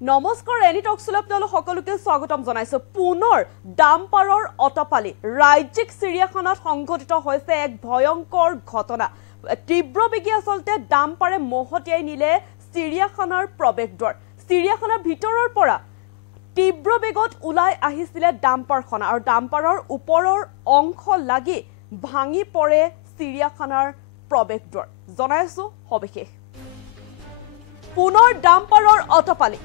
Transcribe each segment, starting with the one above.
নমস্কাৰ এনি টকছলৈ আপোনালোক সকলোকে স্বাগতম জনাইছো পুনৰ ডাম্পাৰৰ অটপালি ৰাজ্যিক চিৰিয়াখানাত সংঘটিত হৈছে এক ভয়ংকৰ ঘটনা তীব্ৰবেগী আসলতে ডাম্পাৰে মহতিয়াই নিলে চিৰিয়াখানাৰ প্ৰৱেশদ্বাৰ চিৰিয়াখানাৰ ভিতৰৰ পৰা তীব্ৰবেগত উলাই আহিছিল ডাম্পাৰখন আৰু ডাম্পাৰৰ ওপৰৰ অংশ লাগি ভাঙি পৰে চিৰিয়াখানাৰ প্ৰৱেশদ্বাৰ জনাইছো সবিশেষ পুনৰ ডাম্পাৰৰ অটপালি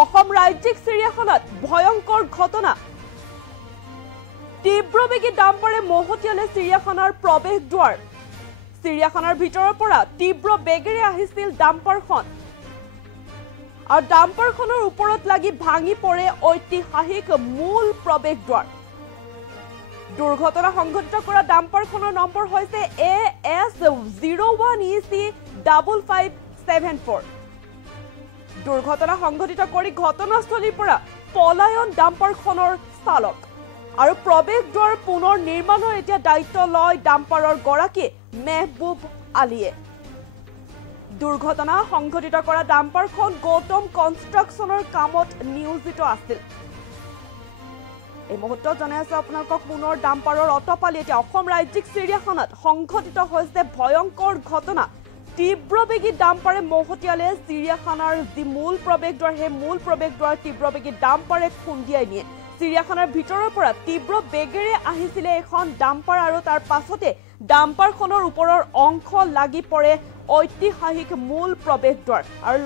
অসম ৰাজ্যিক চিৰিয়াখানাত ভয়ংকৰ ঘটনা তীব্ৰবেগী ডাম্পাৰে মহতিয়ালে চিৰিয়াখানাৰ প্ৰৱেশদ্বাৰ চিৰিয়াখানাৰ ভিতৰৰ পৰা তীব্ৰ বেগেৰে আহিছিল ডাম্পাৰখন আৰু ডাম্পাৰখনৰ ওপৰত লাগি ভাঙি পৰে ঐতিহাসিক মূল প্ৰৱেশদ্বাৰ দুৰ্ঘটনা সংঘটিত কৰা ডাম্পাৰখনৰ নম্বৰ হৈছে AS01EC5574 দুৰ্ঘটনা সংঘটিত কৰি ঘটনাস্থলীৰ পৰা পলায়ন ডাম্পাৰখনৰ চালক আৰু প্ৰৱেশদ্বাৰ পুনৰ নিৰ্মাণৰ এতিয়া দায়িত্ব লয় ডাম্পাৰৰ গৰাকী মেহবুব আলীয়ে দুৰ্ঘটনা সংঘটিত কৰা ডাম্পাৰখন গৌতম কনষ্ট্ৰাকচনৰ কামত নিয়োজিত আছিল এই মুহূৰ্তত জনাইছো আপোনালোকক পুনৰ ডাম্পাৰৰ অটপালি এতিয়া অসম ৰাজ্যিক চিৰিয়াখানাত সংঘটিত হৈছে ভয়ংকৰ ঘটনা তীব্ৰবেগী ডাম্পাৰে মহতিয়ালে চিৰিয়াখানাৰ যি মূল প্ৰৱেশদ্বাৰ সেই মূল প্ৰৱেশদ্বাৰ তীব্ৰবেগী ডাম্পাৰে খুন্দিয়াই নিয়ে চিৰিয়াখানাৰ ভিতৰৰ পৰা তীব্ৰ বেগেৰে আহিছিল এখন ডাম্পাৰ আৰু তাৰ পাছতে ডাম্পাৰখনৰ ওপৰৰ অংশ লাগি পৰে ঐতিহাসিক মূল প্ৰৱেশদ্বাৰ আৰু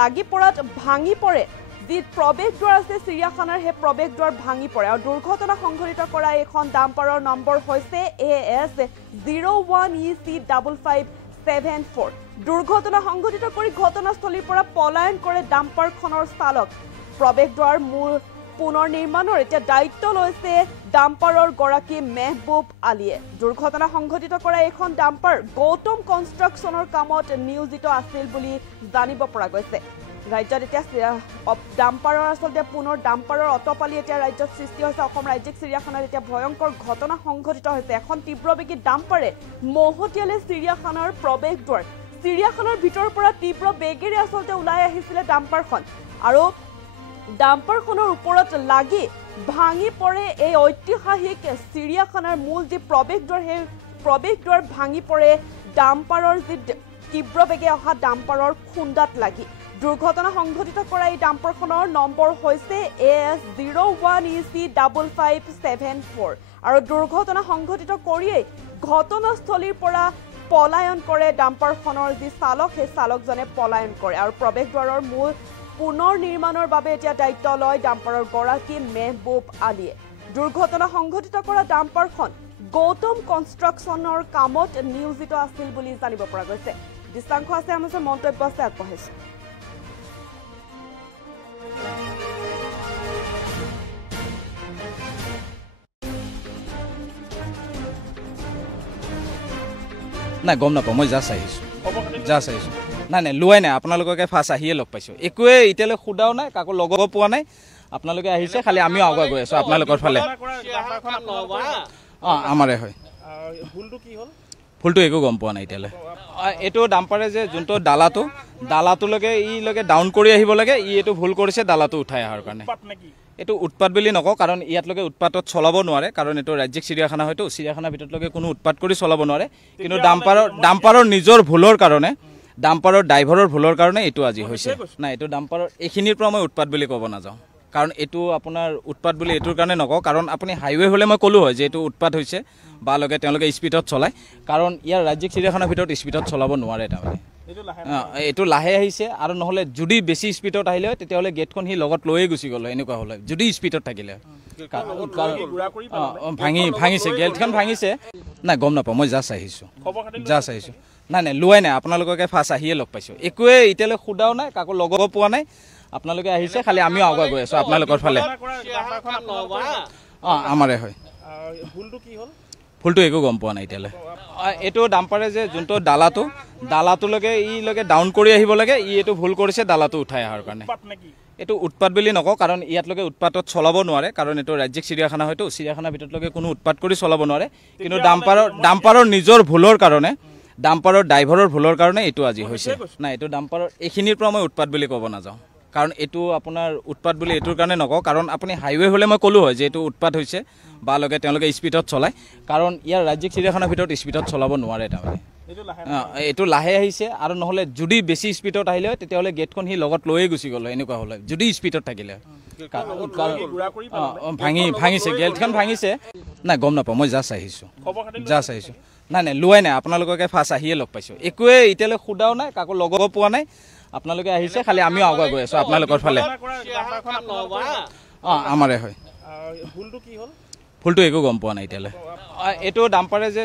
লাগি পৰাত ভাঙি পৰে যি প্ৰৱেশদ্বাৰ আছে চিৰিয়াখানাৰ সেই প্ৰৱেশদ্বাৰ ভাঙি পৰে আৰু দুৰ্ঘটনা সংঘটিত কৰা এখন ডাম্পাৰৰ নম্বৰ হৈছে AS01EC5574 দুৰ্ঘটনা সংঘটিত কৰি ঘটনাস্থলীৰ পৰা পলায়ন কৰে ডাম্পাৰখনৰ চালক প্ৰৱেশদ্বাৰ মূল পুনৰ নিৰ্মাণৰ এতিয়া দায়িত্ব লৈছে ডাম্পাৰৰ গৰাকী মেহবুব আলীয়ে দুৰ্ঘটনা সংঘটিত কৰা এখন ডাম্পাৰ গৌতম কনষ্ট্ৰাকচনৰ কামত নিয়োজিত আছিল বুলি জানিব পৰা গৈছে ৰাজ্যত এতিয়া ডাম্পাৰৰ আসলতে পুনৰ ডাম্পাৰৰ অটপালি এতিয়া ৰাজ্যত সৃষ্টি হৈছে অসম ৰাজ্যিক চিৰিয়াখানাত এতিয়া ভয়ংকৰ ঘটনা সংঘটিত হৈছে এখন তীব্ৰবেগী ডাম্পাৰে মহতিয়ালে চিৰিয়াখানাৰ প্ৰৱেশদ্বাৰ চিৰিয়াখানাৰ ভিতৰৰ পৰা তীব্ৰ বেগেৰে আসলতে ওলাই আহিছিল ডাম্পাৰখন আৰু ডাম্পাৰখনৰ ওপৰত লাগি ভাঙি পৰে এই ঐতিহাসিক চিৰিয়াখানাৰ মূল যি প্ৰৱেশদ্বাৰ সেই প্ৰৱেশদ্বাৰ ভাঙি পৰে ডাম্পাৰৰ যি তীব্ৰ বেগে অহা ডাম্পাৰৰ খুন্দাত লাগি দুৰ্ঘটনা সংঘটিত কৰা এই ডাম্পাৰখনৰ নম্বৰ হৈছে AS01EC5574 আৰু দুৰ্ঘটনা সংঘটিত কৰিয়েই ঘটনাস্থলীৰ পৰা পলায়ন কৰে ডাম্পাৰখনৰ যি চালক সেই চালকজনে পলায়ন কৰে আৰু প্ৰৱেশদ্বাৰৰ মূল পুনৰ নিৰ্মাণৰ বাবে এতিয়া দায়িত্ব লয় ডাম্পাৰৰ গৰাকী মেহবুব আলীয়ে দুৰ্ঘটনা সংঘটিত কৰা ডাম্পাৰখন গৌতম কনষ্ট্ৰাকচনৰ কামত নিয়োজিত আছিল বুলি জানিব পৰা গৈছে দৃশ্যাংশ আছে আমাৰ মন্তব্য আছে আগবঢ়াইছো নাই গম নাপাওঁ মই জাষ্ট আহিছোঁ নাই নাই লোৱাই নাই আপোনালোকে ফাৰ্ষ্ট আহিয়ে লগ পাইছোঁ একোৱে এতিয়ালৈ সোধাও নাই কাকো লগ পোৱা নাই আপোনালোকে আহিছে খালি আমিও আগুৱাই গৈ আছোঁ আপোনালোকৰ ফালে অঁ আমাৰে হয় ফুলটো একো গম পোৱা নাই এতিয়ালৈ এইটো ডাম্পাৰে যে যোনটো ডালাটোলৈকে ইলৈকে ডাউন কৰি আহিব লাগে এইটো ভুল কৰিছে ডালাটো উঠাই অহাৰ কাৰণে এইটো উৎপাত বুলি নকওঁ কাৰণ ইয়াতলৈকে উৎপাতত চলাব নোৱাৰে কাৰণ এইটো ৰাজ্যিক চিৰিয়াখানা হয়তো চিৰিয়াখানাৰ ভিতৰলৈকে কোনো উৎপাত কৰি চলাব নোৱাৰে কিন্তু ডাম্পাৰৰ নিজৰ ভুলৰ কাৰণে ডাম্পাৰৰ ড্ৰাইভাৰৰ ভুলৰ কাৰণে এইটো আজি হৈছে নাই এইটো ডাম্পাৰৰ এইখিনিৰ পৰা মই উৎপাত বুলি ক'ব নাযাওঁ কাৰণ এইটো আপোনাৰ উৎপাত বুলি এইটোৰ কাৰণে নকওঁ কাৰণ আপুনি হাইৱে হ'লে মই ক'লোঁ হয় যে এইটো উৎপাত হৈছে বা লগে তেওঁলোকে স্পীডত চলায় কাৰণ ইয়াৰ ৰাজ্যিক চিৰিয়াখানাৰ ভিতৰত স্পীডত চলাব নোৱাৰে তাৰমানে এইটো লাহে আহিছে আৰু নহ'লে যদি বেছি স্পীডত আহিলে হয় তেতিয়াহ'লে গেটখন সি লগত লৈয়ে গুচি গ'ল হয় এনেকুৱা হ'লে যদি স্পীডত থাকিলে ভাঙিছে গেটখন ভাঙিছে নাই গম নাপাওঁ মই জাষ্ট আহিছোঁ নাই নাই লোৱাই নাই আপোনালোকে ফাৰ্ষ্ট আহিয়ে লগ পাইছোঁ একোৱে এতিয়ালৈ সোধাও নাই কাকো লগ পোৱা নাই আপোনালোকে আহিছে খালি আমিও আগুৱাই গৈ আছোঁ আপোনালোকৰ ফালে অঁ আমাৰে হয় ফুলটো একো গম পোৱা নাই এতিয়ালৈ এইটো ডাম্পাৰে যে যোনটো ডালাটোলৈকে ইলৈকে ডাউন কৰি আহিব লাগে এইটো ভুল কৰিছে ডালাটো উঠাই অহাৰ কাৰণে এইটো উৎপাত বুলি নকওঁ কাৰণ ইয়াতলৈকে উৎপাতত চলাব নোৱাৰে কাৰণ এইটো ৰাজ্যিক চিৰিয়াখানা হয়তো চিৰিয়াখানাৰ ভিতৰলৈকে কোনো উৎপাত কৰি চলাব নোৱাৰে কিন্তু ডাম্পাৰৰ নিজৰ ভুলৰ কাৰণে ডাম্পাৰৰ ড্ৰাইভাৰৰ ভুলৰ কাৰণে এইটো আজি হৈছে নাই এইটো ডাম্পাৰৰ এইখিনিৰ পৰা মই উৎপাত বুলি ক'ব নাযাওঁ কাৰণ এইটো আপোনাৰ উৎপাত বুলি এইটোৰ কাৰণে নকওঁ কাৰণ আপুনি হাইৱে হ'লে মই ক'লোঁ হয় যে এইটো উৎপাত হৈছে বা লগে তেওঁলোকে স্পীডত চলায় কাৰণ ইয়াৰ ৰাজ্যিক চিৰিয়াখানাৰ ভিতৰত স্পীডত চলাব নোৱাৰে তাৰমানে এইটো লাহে আহিছে আৰু নহ'লে যদি বেছি স্পীডত আহিলে হয় তেতিয়াহ'লে গেটখন সি লগত লৈয়ে গুচি গ'ল হয় এনেকুৱা হ'লে যদি স্পীডত থাকিলে ভাঙিছে গেটখন ভাঙিছে নাই গম নাপাওঁ মই জাষ্ট আহিছোঁ নাই লোৱাই নাই আপোনালোককে ফাৰ্ষ্ট আহিয়ে লগ পাইছোঁ একোৱে এতিয়ালৈ সোধাও নাই কাকো লগ পোৱা নাই আপোনালোকে আহিছে খালি আমিও আগুৱাই গৈ আছোঁ আপোনালোকৰ ফালে আমাৰে হয় ভুলটো একো গম পোৱা নাই এতিয়ালৈ এইটো ডাম্পাৰে যে